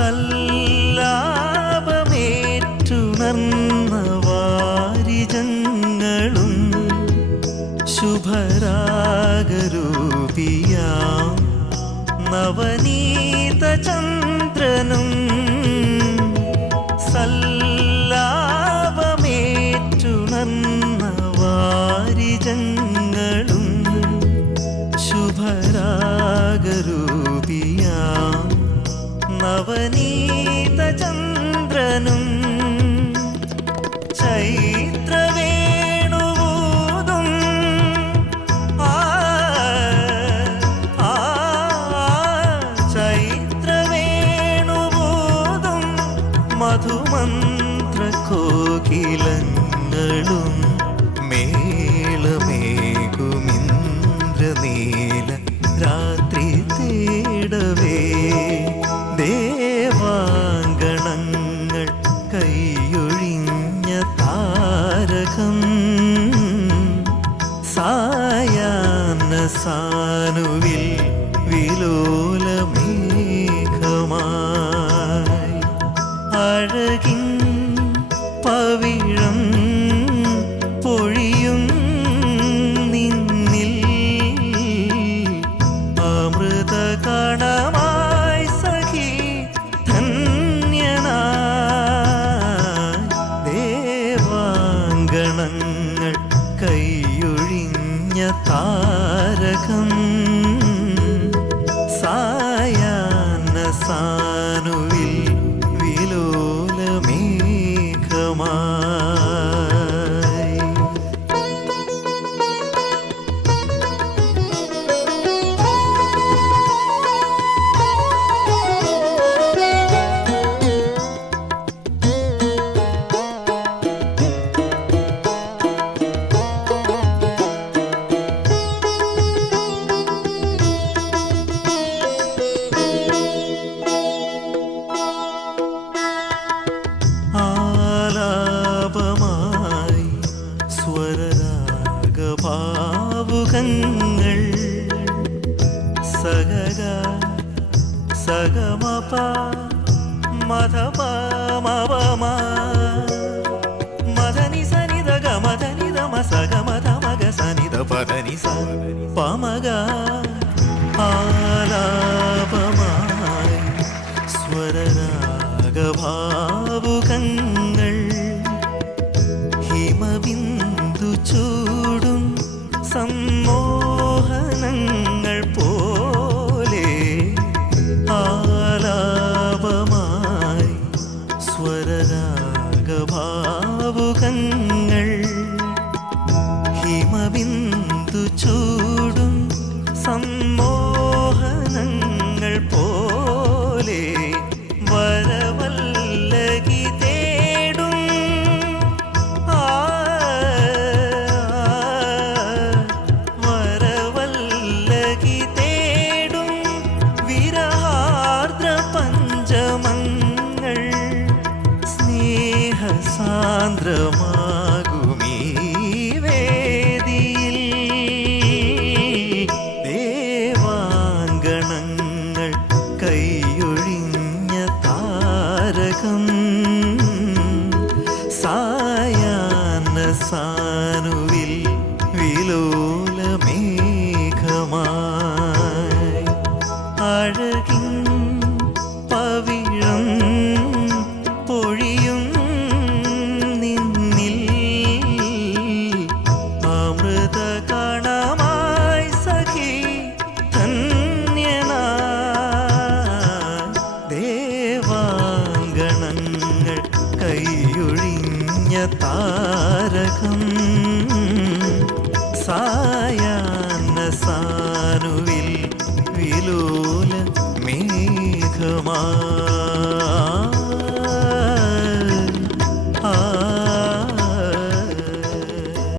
സല്ലാപമേറ്റുണർന്ന വാരിജങ്ങളും ശുഭരാഗരൂപിയാം. നവനീത ചന്ദ്രനും സല്ലാപമേറ്റുണർന്ന വാരിജങ്ങളും ശുഭരാഗരൂപിയാം. നവനീത ചന്ദ്രനും ചൈത്രവേണുവൂതും. ആ ചൈത്രവേണുവൂതും മധുമന്ത്ര കോകിലങ്ങളും സാനുവിൽ വിലോലമേഘമായി അഴകിൻ പവിഴം പൊഴിയും നിന്നിൽ അമൃത കണമായി സഖി ധന്യനായി ദേവാങ്കണങ്ങൾ കൈയൊഴിഞ്ഞ താരകം സായാഹ്ന സാനുവിൽ സ്വരരാഗഭാവുകങ്ങൾ സഗഗ സഗമപ മധപമവമ മദനി സനിത ഗമദനിത മസഗമത മഗ സനിത പദനി സ പമഗ ആലാപമായി. സ്വരരാഗഭാവുകങ്ങൾ. ഹിമബിന്ദു ചൂടും സമ്മോഹനങ്ങൾ സ്വരരാഗഭാവുകങ്ങൾ താരകം താരകം. സായാന്ന സാനുവിൽ വിലോല മേഘമായി